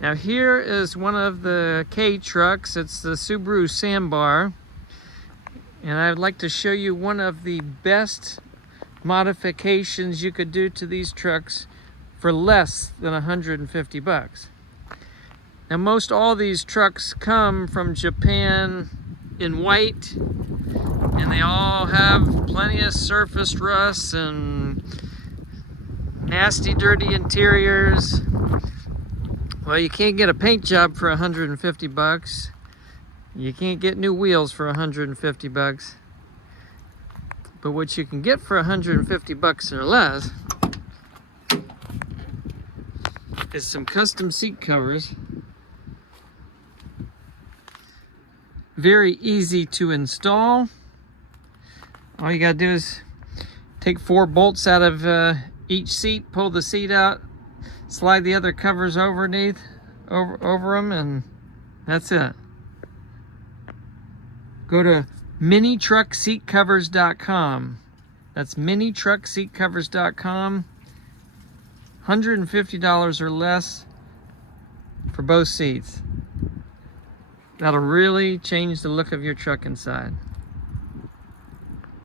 Now here is one of the K trucks. It's the Subaru Sambar. And I'd like to show you one of the best modifications you could do to these trucks for less than 150 bucks. Now most all these trucks come from Japan in white, and they all have plenty of surface rust and nasty dirty interiors. Well, you can't get a paint job for 150 bucks. You can't get new wheels for 150 bucks. But what you can get for 150 bucks or less is some custom seat covers. Very easy to install. All you gotta do is take 4 bolts out of each seat, pull the seat out, slide the other covers over them, and that's it. Go to minitruckseatcovers.com. That's minitruckseatcovers.com. $150 or less for both seats. That'll really change the look of your truck inside.